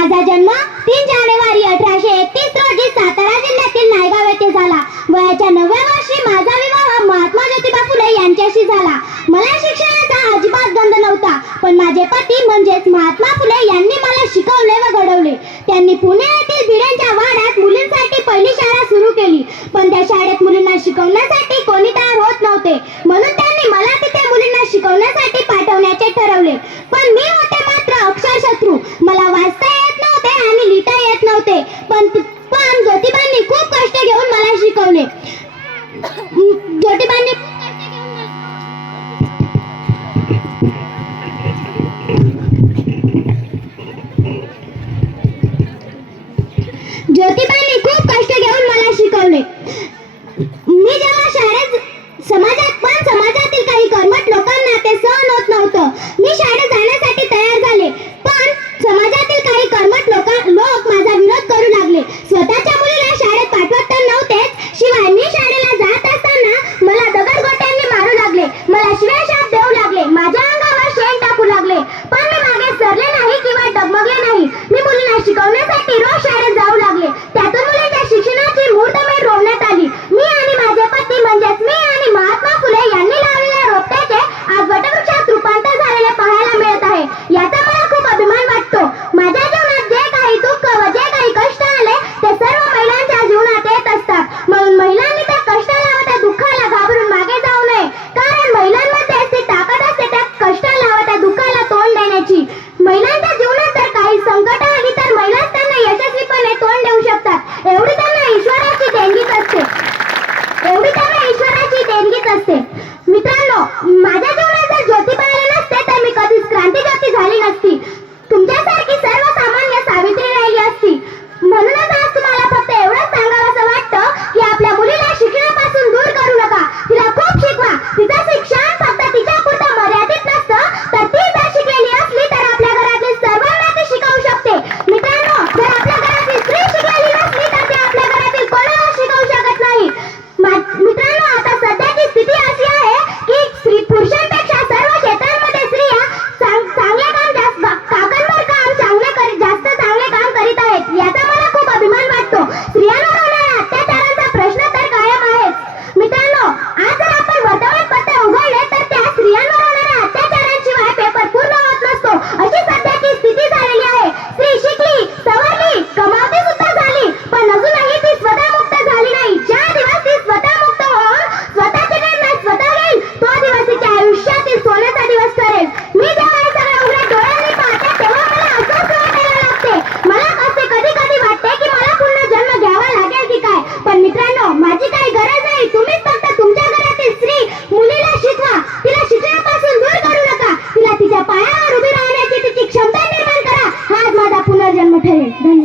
माझा जन्म 3 जानेवारी 1831 रोजी सातारा जिल्ह्यातील नायगाव येथे झाला. वयाच्या 9व्या वर्षी माझा विवाह महात्मा ज्योतिबा फुले यांच्याशी झाला. मला शिक्षणाचा अजिबात गंध नव्हता, पण माझे पती म्हणजेच महात्मा फुले यांनी मला शिकवले व घडवले. त्यांनी पुणे येथील भिडेंच्या वाड्यात मुलींसाठी पहिली शाळा सुरू केली, पण त्या शाळेत मुलींना शिकवण्यासाठी कोणी तयार होत नव्हते. म्हणून त्यांनी मला तिथे मुलींना शिकवण्यासाठी पाठवण्याचे ठरवले. पण मी होते मात्र अक्षरशत्रू. मला वाचता येत नव्हते आणि लिहिता येत नव्हते, पण ज्योतिबांनी खूप कष्ट घेऊन मला शिकवले. ज्योतिबांनी खूप कष्ट घेऊन मला शिकवले. मी जेव्हा शाळेत समाजातील काही कर्मठ लोकांना ते सहन होत नव्हतं. मी शाळेत जाण्यासाठी तयार झाले, पण समाजातील काही कर्मठ लोक माझा विरोध करू लागले. स्वतःच्या मुलीला शाळेत पाठवत तर नव्हतेच, शिवाय मी शाळेला जात असताना मला दगडगोट्यांनी मारू लागले, मला शिव्याशाप देऊ लागले, माझ्या अंगावर शेण टाकू लागले. पण मी मागे सरले नाही किंवा डगमगले नाही. मी मुलींना शिकवण्यासाठी रोज शाळेत जाऊ लागले. त्यातून मुलींच्या शिक्षणाची मुहूर्तमेढ रोवण्यात आली. मी आणि माझे पती म्हणजेच मी आणि महात्मा फुले यांनी लावलेल्या रोपट्याचे आज वटवृक्षात रूपांतर झालेले पाहायला मिळत आहे. याचा मला खूप अभिमान वाटतो. माझ्या जीवनात जे काही दुःख व जे काही कष्ट आले ते सर्व महिलांच्या जीवनात येत असतात. म्हणून महिलांनी त्या कष्टाला व त्या दुःखाला घाबरून मागे जाऊ नये, कारण महिलांमध्ये अशी ताकद असते त्या कष्टाला व त्या दुःखाला तोंड देण्याची. महिलांच्या जीवनात जर काही संकट आली तर महिलाच त्यांना यशस्वीपणे तोंड देऊ शकतात. एवढी त्यांना ईश्वराची देणगीच असते. मित्रांनो, माझ्या जीवनात जर ज्योतिबा आले नसते तर मी कधीच क्रांतिज्योती झाली नसती. तुमच्यासारखी सर्वसामान्य सावित्री राहिली असती. म्हणूनच आज तुम्हाला फक्त एवढंच सांगावंसं वाटतं की आपल्या मुलीला शिक्षणापासून दूर करू नका. तिला खूप शिकवा. तिचं शिक्षण फक्त तिच्यापुरतं मर्यादित नसतं, तर ती जर शिकलेली असली तर आपल्या घरातील सर्वांना ती शिकवू शकते. मित्रांनो, जर आपल्या घरातील स्त्री शिकलेली नसली तर ती आपल्या घरातील कोणाला शिकवू शकत नाही. मित्रांनो, आता सध्याची स्थिती अशी आहे की पुरुषांपेक्षा सर्व क्षेत्रांमध्ये स्त्रिया जास्त चांगले काम करीत आहेत. याचा मला खूप अभिमान वाटतो. स्त्रियांवर होणाऱ्या अत्याचारांचा प्रश्न तर कायम आहेच. मित्रांनो, आज जर आपण वर्तमानपत्र उघडले तर त्या स्त्रियांवर होणाऱ्या अत्याचारांशिवाय पेपर पूर्ण होत नसतो. अशी सध्याची स्थिती झालेली आहे. स्त्री शिकली, सवरली, कमावती सुद्धा झाली, पण अजूनही ती स्वतः मुक्त झाली नाही. ज्या दिवस ती स्वतः मुक्त होऊन स्वतःचे निर्णय स्वतः घेईल, तो दिवस तिच्या आयुष्यातील सोन्याचा दिवस ठरेल. मी जेव्हा हे सगळं उघड्या डोळ्यांनी पाहते तेव्हा मला असंच वाटायला लागते. मला असे कधी कधी वाटते की मला पुन्हा जन्म घ्यावा लागेल की काय. पण मित्रांनो, माझी काही गरज नाही. तुम्हीच फक्त तुमच्या घरातील स्त्री मुलीला शिकवा. तिला शिक्षणापासून दूर करू नका. तिला तिच्या पायावर उभी राहण्याची तिची क्षमता निर्माण करा. हाच माझा पुनर्जन्म ठरेल. धन्यवाद.